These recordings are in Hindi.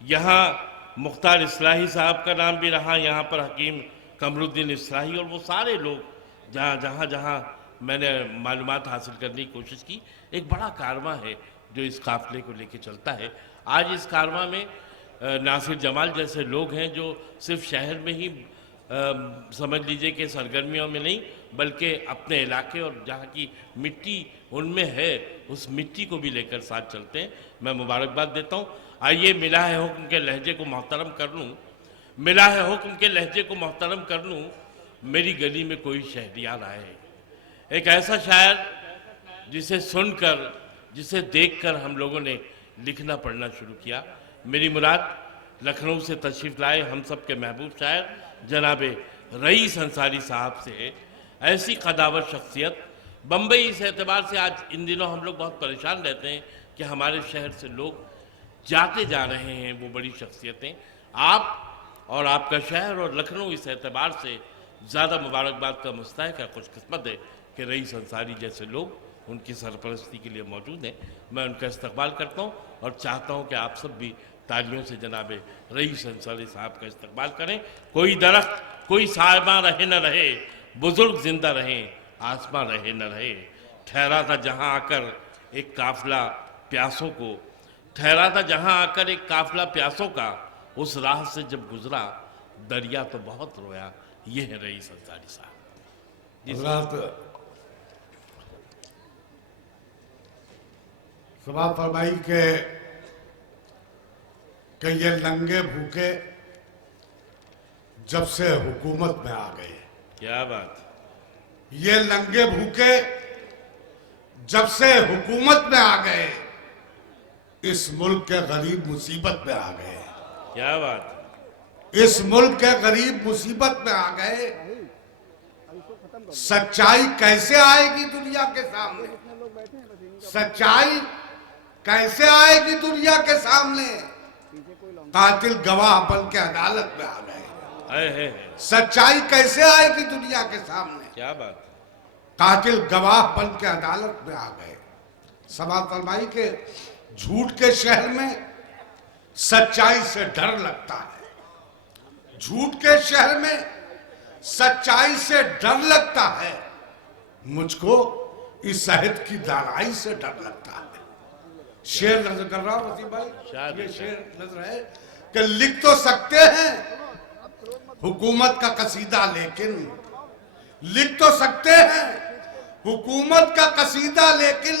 यहाँ मुख्तार इस्लाही साहब का नाम भी रहा, यहाँ पर हकीम कमरुद्दीन इस्लाही, और वो सारे लोग जहाँ जहाँ मैंने मालूमात हासिल करने की कोशिश की। एक बड़ा कारवां है जो इस काफ़िले को लेके चलता है। आज इस कारवां में नासिर जमाल जैसे लोग हैं जो सिर्फ शहर में ही समझ लीजिए कि सरगर्मियों में नहीं, बल्कि अपने इलाके और जहाँ की मिट्टी उनमें है उस मिट्टी को भी लेकर साथ चलते हैं। मैं मुबारकबाद देता हूँ। आइए मिला है हुक्म के लहजे को मोहतरम कर लूँ, मिला है हुक्म के लहजे को मोहतरम कर लूँ, मेरी गली में कोई शहरियार आए। एक ऐसा शायर जिसे सुनकर, जिसे देखकर हम लोगों ने लिखना पढ़ना शुरू किया। मेरी मुराद लखनऊ से तशरीफ़ लाए हम सब के महबूब शायर जनाब रईस अंसारी साहब से है। ऐसी कदावर शख्सियत बम्बई, इस एतबार से आज इन दिनों हम लोग बहुत परेशान रहते हैं कि हमारे शहर से लोग जाते जा रहे हैं वो बड़ी शख्सियतें। आप और आपका शहर और लखनऊ इस एतबार से ज़्यादा मुबारकबाद का मुस्तहिक है, खुशकिस्मत है कि रईस अंसारी जैसे लोग उनकी सरपरस्ती के लिए मौजूद हैं। मैं उनका इस्तकबाल करता हूँ और चाहता हूँ कि आप सब भी तालियों से जनाब रईस अंसारी साहब का इस्तकबाल करें। कोई दरख्त, कोई सायबा रहे न रहे, बुजुर्ग जिंदा रहें, आसमां रहे न रहे। ठहरा था जहाँ आकर एक काफिला प्यासों को, ठहरा था जहाँ आकर एक काफिला प्यासों का, उस राह से जब गुजरा दरिया तो बहुत रोया। ये है रईस अंसारी साहब। हजरात सभा फरमाई के ये नंगे भूखे जब से हुकूमत में आ गए। क्या बात। ये नंगे भूखे जब से हुकूमत में आ गए, इस मुल्क के गरीब मुसीबत में आ गए। क्या बात। इस मुल्क के गरीब मुसीबत में आ गए। सच्चाई कैसे आएगी दुनिया के सामने? सच्चाई कैसे आएगी दुनिया के सामने? कातिल गवाह बन के अदालत में आ गए। सच्चाई कैसे आएगी दुनिया के सामने? क्या बात। कातिल गवाह बन के अदालत में आ गए। सभा फरमाई के झूठ के शहर में सच्चाई से डर लगता है। झूठ के शहर में सच्चाई से डर लगता है। मुझको इस शहद की दानाई से डर लगता है। शेर नजर कर रहा हूं वसीम भाई, ये शेर नजर है कि लिख तो सकते हैं हुकूमत का कसीदा, लेकिन लिख तो सकते हैं हुकूमत का कसीदा, लेकिन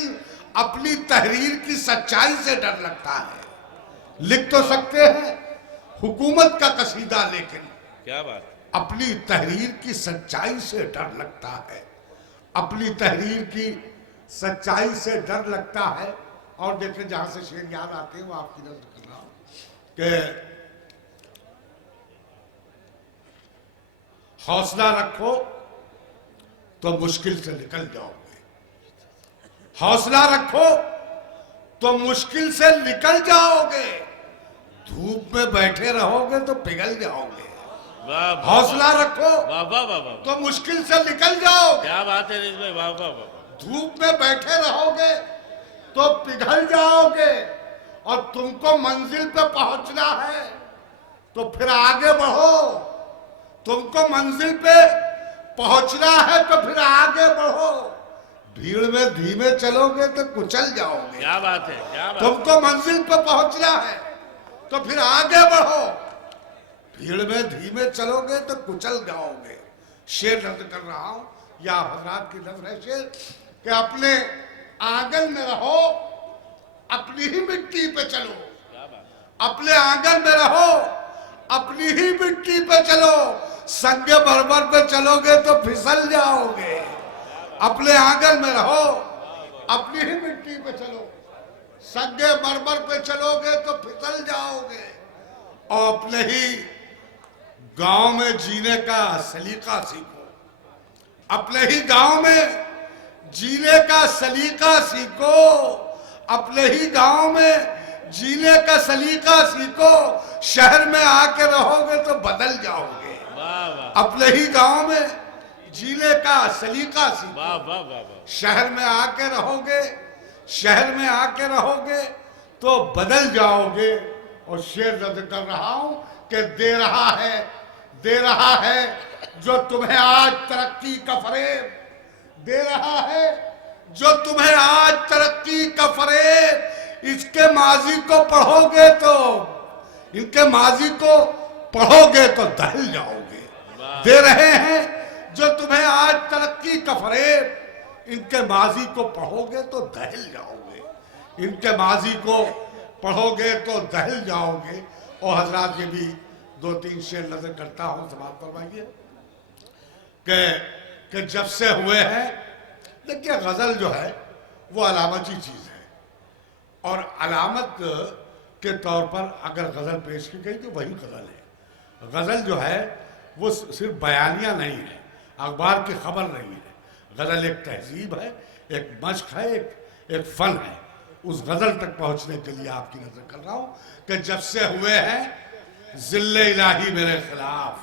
अपनी तहरीर की सच्चाई से डर लगता है। लिख तो सकते हैं हुकूमत का कसीदा, लेकिन क्या बात, अपनी तहरीर की सच्चाई से डर लगता है। अपनी तहरीर की सच्चाई से डर लगता है। और देखिए जहां से शेर याद आते हैं वो आपकी नजर कर रहा हूं कि हौसला रखो तो मुश्किल से निकल जाओगे। हौसला रखो तो मुश्किल से निकल जाओगे। धूप में बैठे रहोगे तो पिघल जाओगे। हौसला रखो तो मुश्किल से निकल जाओगे। क्या बात है इसमें, वाह वाह वाह। धूप में बैठे रहोगे तो पिघल जाओगे। और तुमको मंजिल पे पहुंचना है तो फिर आगे बढ़ो। तुमको मंजिल पे पहुंचना है तो फिर आगे बढ़ो। भीड़ में धीमे चलोगे तो कुचल जाओगे। क्या बात है, क्या बात। तुमको मंजिल पे पहुंचना है तो फिर आगे बढ़ो। भीड़ में धीमे चलोगे तो कुचल जाओगे। शेर नजर कर रहा हूं, या हजरात की नजर है शेर कि अपने आंगन में रहो, अपनी ही मिट्टी पे चलो। अपने आंगन में रहो, अपनी ही मिट्टी पे चलो। संगे बरबर पे चलोगे तो फिसल जाओगे। अपने आंगन में रहो, अपनी ही मिट्टी पे चलो। संगे बरबर पे चलोगे तो फिसल जाओगे। और अपने ही गांव में जीने का सलीका सीखो। अपने ही गांव में जीने का सलीका सीखो। अपने ही गांव में जीने का सलीका सीखो। शहर में आके रहोगे तो बदल जाओगे। अपने ही गांव में जीने का सलीका सीखो। शहर में आके रहोगे, शहर में आके रहोगे तो बदल जाओगे। और शेर रद्द कर रहा हूं कि दे रहा है जो तुम्हें आज तरक्की का फरेब, दे रहा है जो तुम्हें आज तरक्की का फरेब। इसके माजी को पढ़ोगे तो, इनके माजी को पढ़ोगे तो दहल जाओगे। दे रहे हैं जो तुम्हें आज तरक्की का फरेब, इनके माजी को पढ़ोगे तो दहल जाओगे, इनके माजी को पढ़ोगे तो दहल जाओगे। और हजरात ये भी 2-3 शेर नजर करता हूं, समाप्त करवाइए कि जब से हुए हैं। देखिए गजल जो है वो अलामती चीज है, और अलामत के तौर पर अगर गजल पेश की गई तो वही गजल है। गजल जो है वो सिर्फ बयानिया नहीं है, अखबार की खबर नहीं है। गजल एक तहजीब है, एक मश्क है, एक फन है। उस गजल तक पहुंचने के लिए आपकी नजर कर रहा हूं कि जब से हुए हैं जिल्ले इलाही मेरे खिलाफ,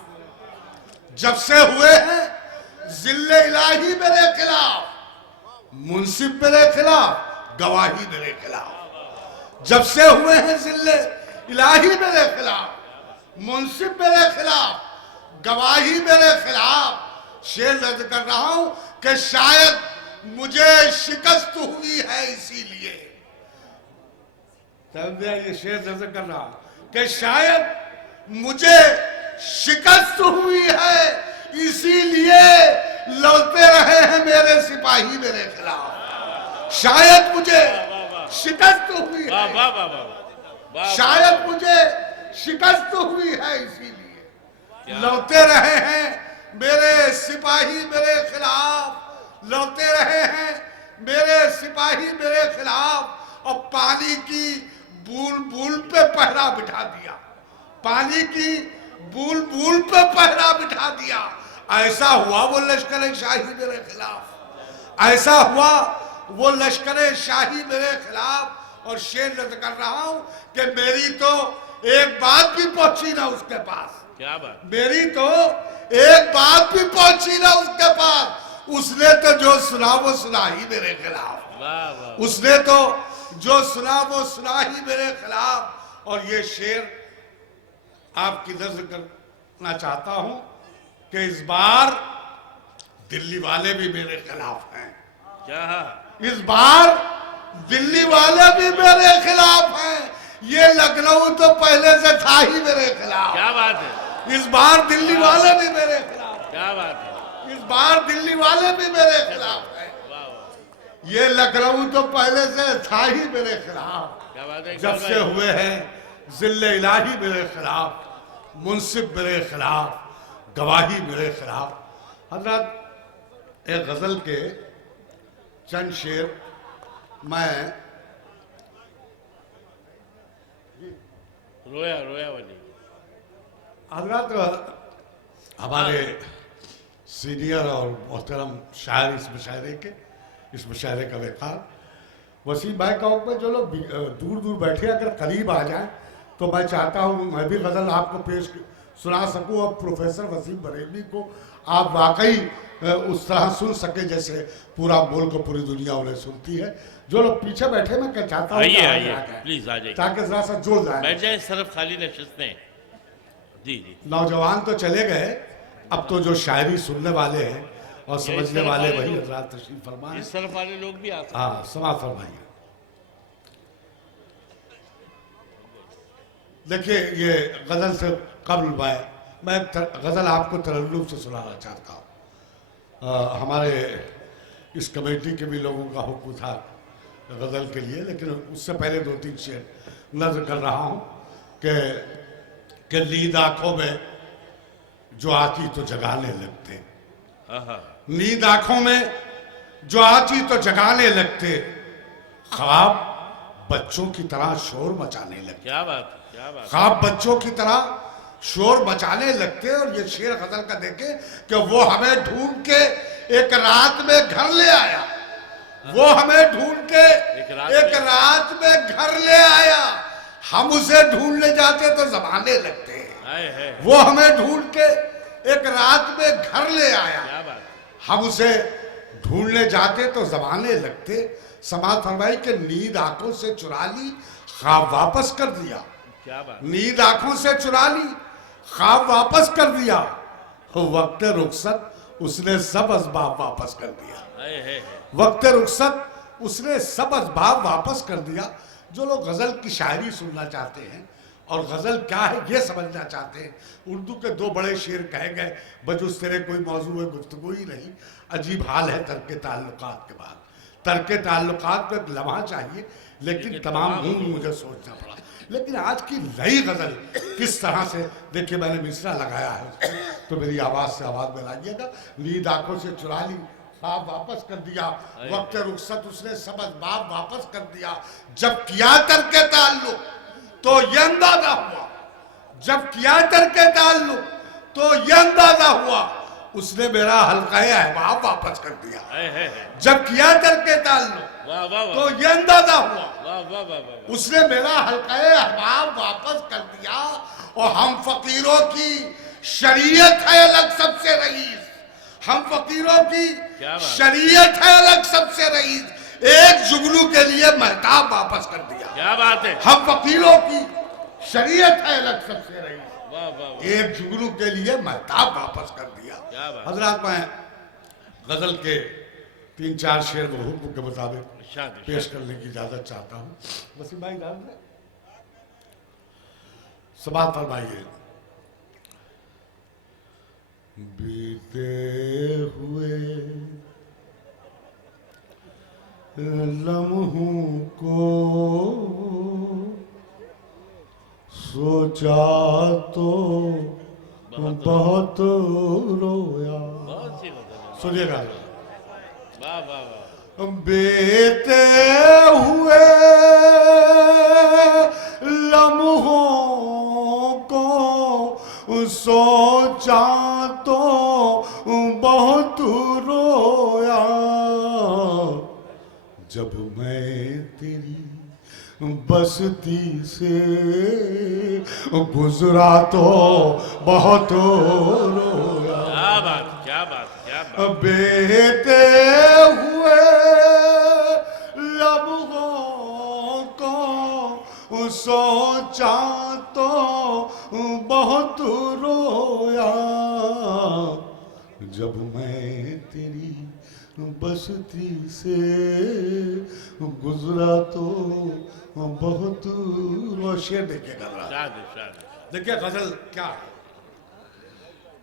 जब से हुए हैं जिल्ले इलाही मेरे खिलाफ, मुंसिफ मेरे खिलाफ, गवाही मेरे खिलाफ। जब से हुए हैं जिल्ले इलाही मेरे खिलाफ, मुंसिफ मेरे खिलाफ, गवाही मेरे खिलाफ। शेर रद्द कर रहा हूं कि शायद मुझे शिकस्त हुई है इसीलिए, ये शेर रद्द कर रहा हूं कि शायद मुझे शिकस्त हुई है इसीलिए लड़ते रहे हैं मेरे सिपाही मेरे खिलाफ। शायद मुझे शिकस्त हुई है, शायद मुझे शिकस्त हुई है इसीलिए लड़ते रहे हैं मेरे सिपाही मेरे खिलाफ, लड़ते रहे हैं मेरे सिपाही मेरे खिलाफ। और पानी की बूल बूल पे पहरा बिठा दिया, पानी की बूल बूल पे पहरा बिठा दिया। ऐसा हुआ वो लश्कर शाही मेरे खिलाफ, ऐसा हुआ वो लश्कर शाही मेरे खिलाफ। और शेर रद्द कर रहा हूं कि मेरी तो एक बात भी पहुंची ना उसके पास, क्या बात, मेरी तो एक बात भी पहुंची ना उसके पास। उसने तो जो सुना वो सुना ही मेरे खिलाफ, उसने तो जो सुना वो सुना ही मेरे खिलाफ। और ये शेर आपकी नजर करना चाहता हूं कि इस बार दिल्ली वाले भी मेरे खिलाफ हैं। क्या? इस बार दिल्ली वाले भी मेरे खिलाफ हैं। ये लखनऊ तो पहले से था ही मेरे खिलाफ। क्या बात है? इस बार दिल्ली वाले भी मेरे खिलाफ। क्या बात है? इस बार दिल्ली वाले भी मेरे खिलाफ हैं। ये लखनऊ तो पहले से था ही मेरे खिलाफ। क्या बात है? जब से हुए हैं जिल्ले इलाही मेरे खिलाफ, मुंसिफ मेरे खिलाफ, गवाही मेरे खिलाफ। हजरत एक गजल के चंद शेर मैं रोया रोया वाली। हजरत हमारे सीनियर और मोहतरम शायर इस मुशायरे का वेकार वसीम भाई का हुक्म है। जो लोग दूर दूर बैठे अगर करीब आ जाएं तो मैं चाहता हूं मैं भी गजल आपको पेश सुना सकूं और प्रोफेसर वसीम बरेलवी को आप वाकई उस तरह सुन सके जैसे पूरा मुल्क पूरी दुनिया उन्हें सुनती है। जो लोग पीछे बैठे मैं क्या चाहता हूँ प्लीज आ जाइए, ताकि जरा सा जोर जाए। बैठ जाए, इस तरफ खाली नशिस्तें। जी जी। नौजवान तो चले गए, अब तो जो शायरी सुनने वाले हैं और समझने वाले वही हजरात तशरीफ फरमाएं। इस तरफ वाले लोग भी आ सकते हैं। हाँ, समाप्त फरमाइए। देखिए ये गजल से कबल मैं गजल आपको तरल्लुफ से सुनाना चाहता हूँ। हमारे इस कमेटी के भी लोगों का हुक्म था गजल के लिए, लेकिन उससे पहले 2-3 शेर नजर कर रहा हूँ कि नींद आंखों में जो आती तो जगाने लगते, नींद आंखों में जो आती तो जगाने लगते, ख्वाब बच्चों की तरह शोर मचाने लगते। क्या बात, क्या बात। ख्वाब बच्चों की तरह शोर मचाने लगते। और ये शेर गजल का देखे कि वो हमें ढूंढ के एक रात में घर ले आया, वो हमें ढूंढ के एक रात में घर ले आया, हम उसे ढूंढने जाते तो जमाने लगते। वो हमें ढूंढ के एक रात में घर ले आया, हम उसे ढूंढने जाते तो जमाने लगते। समाज फरमाई के नींद आंखों से चुरा ली, ख्वाब वापस कर दिया। क्या बात। नींद आंखों से चुरा ली, ख्वाब वापस कर दिया, वक्त रुखसत उसने सब असबाब वापस कर दिया। है। वक्त रुखसत उसने सब असबाब वापस कर दिया। जो लोग गजल की शायरी सुनना चाहते हैं और गजल क्या है ये समझना चाहते हैं, उर्दू के दो बड़े शेर कहे गए, बजुस तेरे कोई मौजू है गुफ्तगू ही नहीं, अजीब हाल है तर्क ताल्लुकात के बाद। तर्क ताल्लुकात को एक लम्हा चाहिए, लेकिन तमाम मुझे सोचना पड़ा। लेकिन आज की नई गजल किस तरह से, देखिए मैंने मिसरा लगाया है तो मेरी आवाज से आवाज में लाइएगा। नींद आंखों से चुरा ली, ख्वाब वापस कर दिया, वक्त रुखसत उसने सब असबाब वापस कर दिया। जब किया तर्क ताल्लुक तो ये अंदाजा हुआ, जब किया तर्क ताल्लुक तो ये अंदाजा हुआ, उसने मेरा हल्काए अहबाब वापस कर दिया। जब किया तर्क ताल्लुक तो ये अंदाजा हुआ, उसने मेरा हल्काए अहबाब वापस कर दिया। और हम फकीरों की शरीयत है अलग सबसे रईस, हम फकीरों की शरीयत है अलग सबसे रईस, एक जुगनू के लिए महताब वापस कर दिया। क्या बात है। हम फकीरों की शरीयत है अलग सबसे रईस, एक जुगनू के लिए महताब वापस कर दिया। हजरात, मैं गजल के 3-4 शेर को हुक्म के मुताबिक पेश करने की इजाजत चाहता हूँ। वसीम भाई समाअत फरमाइए। बीते हुए लम्हों को सोचा तो बहुत रोया। सुनिएगा। बीते हुए लम्हों को सोचा तो बहुत रोया, जब मैं तेरी बस्ती से गुजरा तो बहुत रोया। क्या बात, क्या बात, क्या बात। बीते हुए लम्हों को सोचा तो बहुत रोया, जब मैं तेरी बस्ती से गुजरा तो बहुत शेर देखिएगा। देखिए गजल क्या है।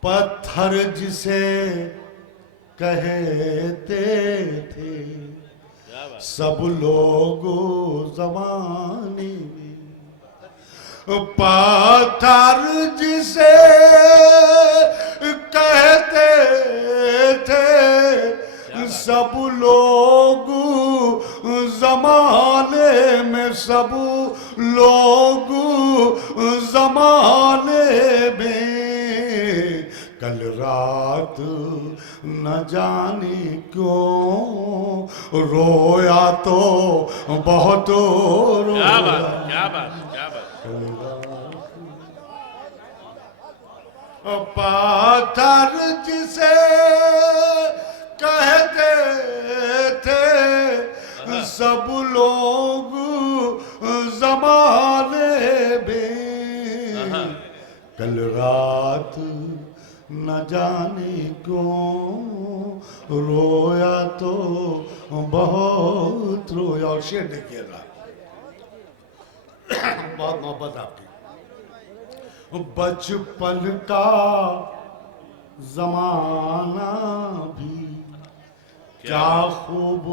पत्थर जिसे कहते थे सब लोग ज़माने में, पत्थर जिसे कहते थे सब लोग ज़माने में, सब लोग ज़माने में, कल रात न जाने क्यों रोया तो बहुत रोया। क्या बात, क्या बात, क्या बात। पत्थर जिसे कहते थे सब लोग ज़माने में, कल रात न जाने क्यों रोया तो बहुत रोया। और शेर देखिएगा, बहुत मोहब्बत आपकी। बचपन का जमाना भी क्या खूब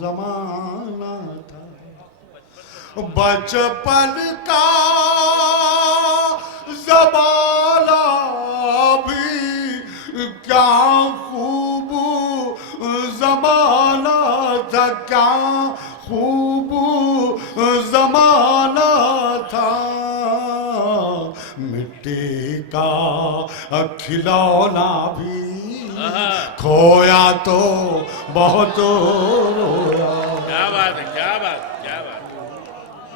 जमाना था, बचपन का जमाना भी क्या खूब जमाना था, क्या खूब जमाना था। मिट्टी का खिलौना भी खोया तो बहुत रोया। क्या बात है, क्या बात, क्या बात।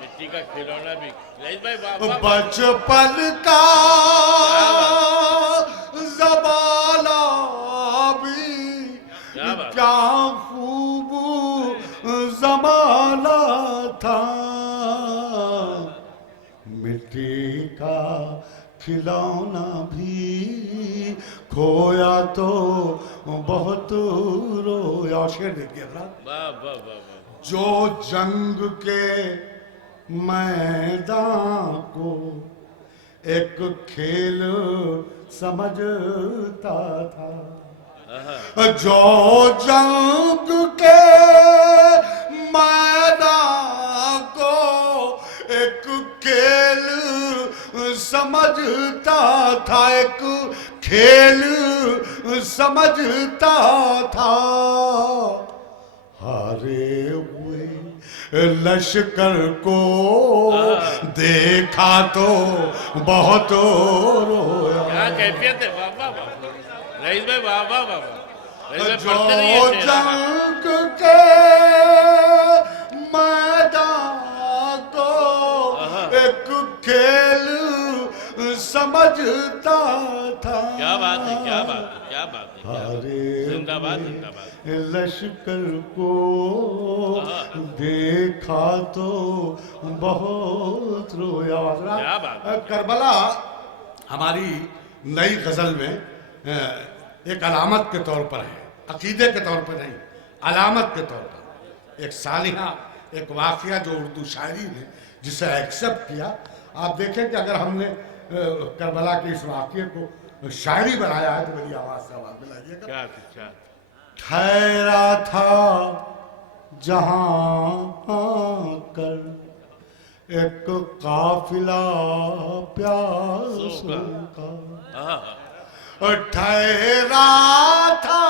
मिट्टी का खिलौना भी। बचपन का ज़माना भी क्या खूब ज़माना था। मिट्टी देखा खिलौना भी, खोया तो बहुत रोया। शेर देखिए जरा। वाह वाह वाह वाह। जो जंग के मैदान को एक खेल समझता था, आहा, जो जंग के मैदान को एक खेल समझता था, एक खेल समझता था, हारे हुए लश्कर को देखा तो बहुत रोया। क्या कैफियत है, वाह वाह वाह रईस भाई, वाह वाह वाह वाह। रईस भाई जो पढ़ते रहिए शेर। जंग के मैदान को आहा। एक खेल समझता था, क्या बात है, क्या बात है, क्या बात है, क्या बात है। हारे जिंदाबाद जिंदाबाद। लश्कर को आहा। देखा तो बहुत रोया। क्या बात है। करबला हमारी नई गजल में एक अलामत के तौर पर है, अकीदे के तौर पर नहीं, अलामत के तौर पर एक सालिहा, एक वाक़या जो उर्दू शायरी ने जिसे एक्सेप्ट किया। आप देखें कि अगर हमने करबला के इस वाक़े को शायरी बनाया है तो मेरी आवाज़ से आवाज़ मिलाइएगा। क्या अच्छा। ठहरा था जहां कर एक काफिला प्यासों का, आहा, और ठहरा था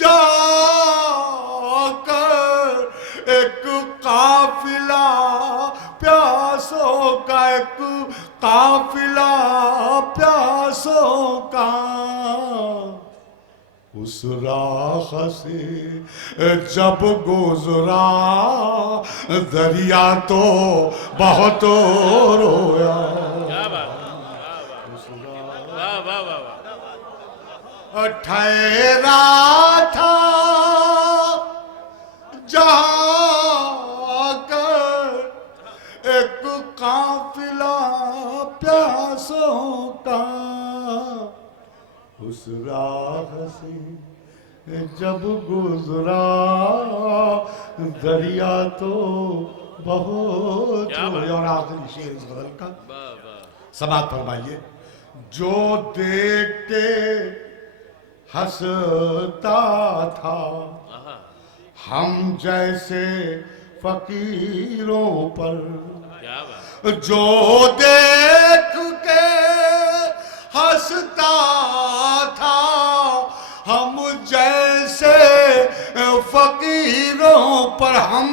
जाकर एक काफिला प्यासों का, एक काफिला प्यासों का, उस राह से जब गुजरा दरिया तो बहुत रोया। क्या बात है, वाह वाह वाह वाह। ठहरा था जाकर एक काफिला प्यासों का, उस राह से जब गुजरा दरिया तो बहुत रोया। और आखिरी शेर इस गजल का वाह वाह। समाप्त फरमाइए। जो देख के हंसता था आहा, हम जैसे फकीरों पर, क्या बात। जो देख के हंसता था हम जैसे फकीरों पर, हम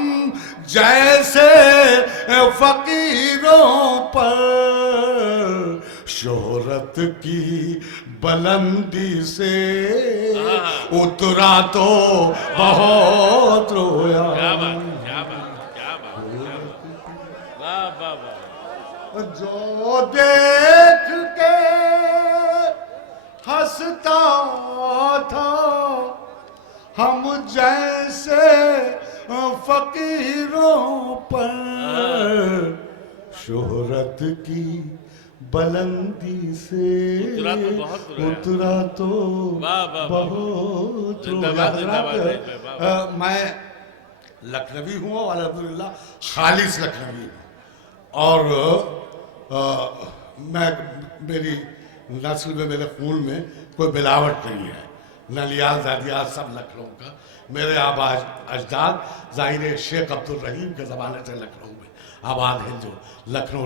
जैसे फकीरों पर, शोहरत की बुलंदी से उतरा तो बहुत रोया। क्या बात है, क्या बात है, क्या बात है, क्या बात है। वाह वाह वाह। जो देख के हंसता था हम जैसे फकीरों पर, शोहरत की बुलंदी से उतरा तो बहुत रोया। मैं लखनवी हूँ और अल्हम्दुलिल्लाह खालिस लखनवी हूँ, और मैं मेरी नस्ल में, मेरे खून में कोई मिलावट नहीं है। नलियाल दादियाल सब लखनऊ का, मेरे आबाज अजदाद ज़ाहिर शेख अब्दुल रहीम के ज़माने से लखनऊ में आबाद है, जो लखनऊ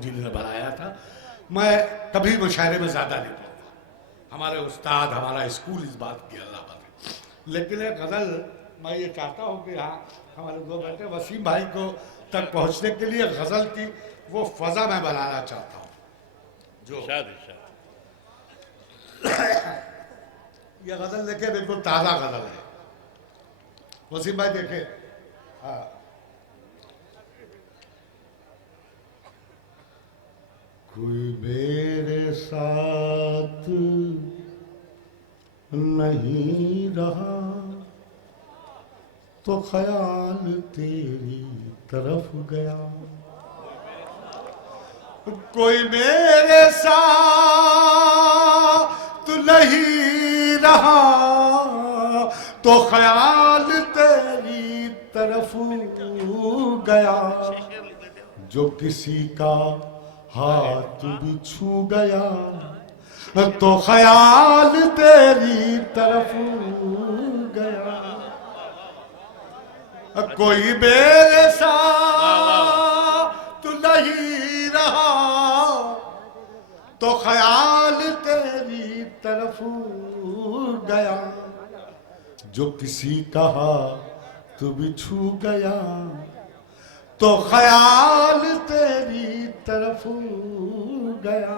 जिन्होंने बनाया था। मैं कभी मुशायरे में ज़्यादा नहीं पढ़ता, हमारे उस्ताद, हमारा स्कूल इस बात की अल्लाह पर। लेकिन एक गज़ल मैं ये चाहता हूँ कि यहाँ हमारे दो बेटे वसीम भाई को तक पहुँचने के लिए गज़ल की वो फ़ज़ा मैं बनाना चाहता हूँ। जो ये गज़ल देखिए, बिल्कुल ताज़ा गज़ल है। वसीम भाई देखे, हाँ, कोई मेरे साथ नहीं रहा तो ख्याल तेरी तरफ गया, कोई मेरे साथ नहीं रहा तो ख्याल तेरी तरफ गया, जो किसी का हाथ भी छू गया तो ख्याल तेरी तरफ गया। कोई मेरे साथ नहीं रहा तो ख्याल तेरी तरफ गया, जो किसी का हाथ भी छू गया तो ख्याल तेरी तरफ गया।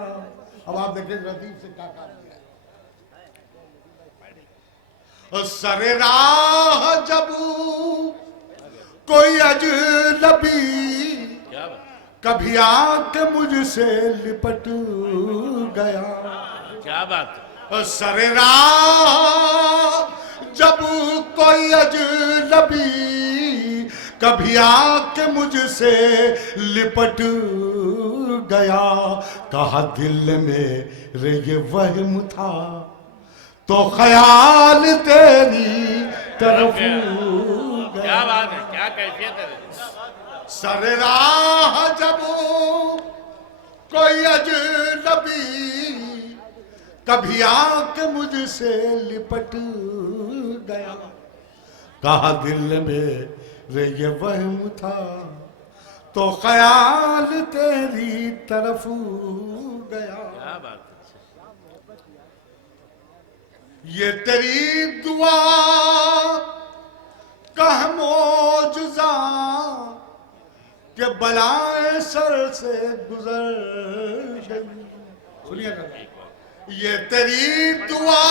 अब आप देखें रदीफ से क्या काम किया। सरे राह जब कोई अजनबी कभी आके मुझसे लिपट गया। क्या बात है। सरे राह जब कोई अजनबी कभी आके मुझसे लिपट गया, कहा दिल में रे ये वहम था तो ख्याल तेरी तरफ गया। क्या बात है, क्या कैफियत है। सर राह जब कोई अजनबी कभी आके मुझसे लिपट गया, कहा दिल में रे ये वहम था तो ख्याल तेरी तरफ गया। क्या बात है। ये तेरी दुआ कह मौजज़ा के बलाए सर से गुजर गई। सुनिएगा, ये तेरी दुआ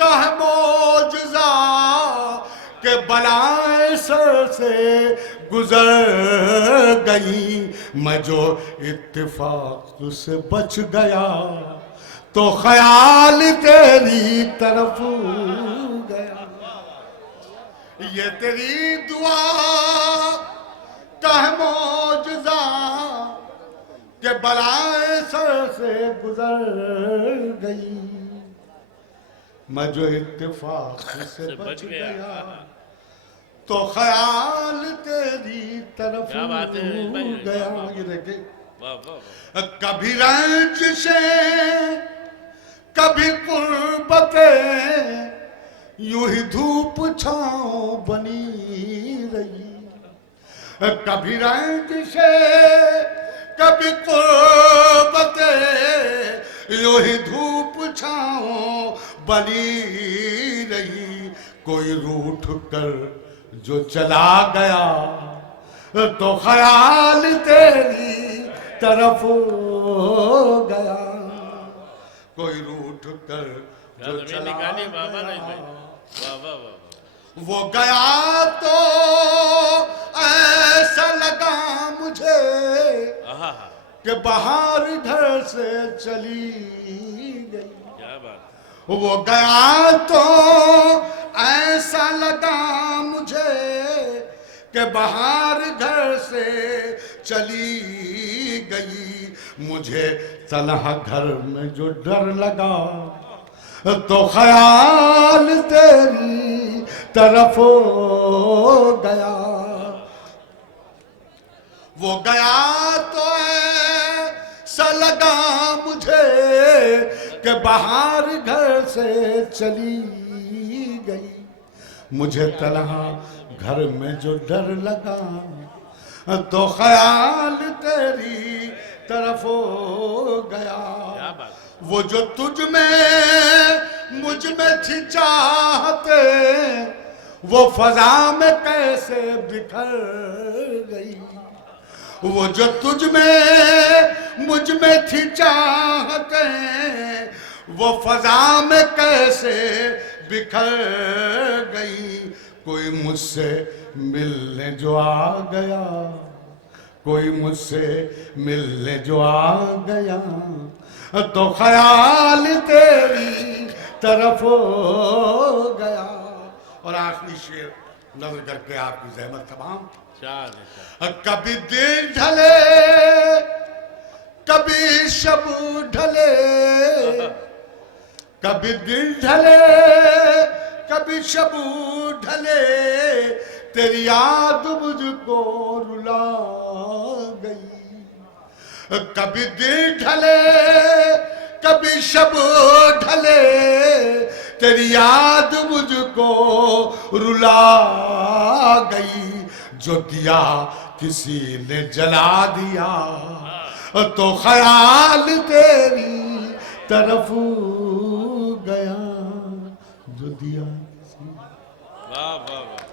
कह मौजज़ा के बलाए सर से गुजर गई, मैं जो इत्तेफाक से बच गया तो ख्याल तेरी तरफ गया। ये तेरी दुआ कह मौजज़ा के बलाए सर से गुजर गई, मैं जो इत्तेफाक से बच गया तो ख्याल तेरी तरफ गया। ये देखे, कभी रंज से कभी कुर्बते यूं ही धूप छाँव बनी रही, कभी रंज से कभी कुर्बते यूं ही धूप छाँव बनी रही, कोई रूठ कर जो चला गया तो ख्याल तेरी तरफ गया, कोई रूठ कर जो चला गया वो गया तो ऐसा लगा मुझे कि बाहर घर से चली गई। क्या बात। वो गया तो ऐसा लगा मुझे कि बाहर घर से चली गई, मुझे तन्हा घर में जो डर लगा तो ख्याल तेरी तरफ गया। वो गया तो ऐसा लगा मुझे कि बाहर घर से चली गई, मुझे तन्हा घर में जो डर लगा तो ख्याल तेरी तरफ गया। वो जो तुझ में मुझ में थी चाहते वो फजा में कैसे बिखर गई, वो जो तुझ में मुझ में थी चाहते वो फजा में कैसे बिखर गई, कोई मुझसे मिलने जो आ गया, कोई मुझसे मिलने जो आ गया तो ख्याल तेरी तरफ गया। और आखिरी शेर नजर करके आपकी जहमत तमाम। कभी दिल ढले कभी शब ढले, कभी दिल ढले, कभी शब ढले, तेरी याद मुझको रुला गई। कभी दिल ढले, कभी शब ढले, तेरी याद मुझको रुला गई। जो दिया किसी ने जला दिया, तो ख्याल तेरी तरफ गया। जो दिया वाह वाह वाह।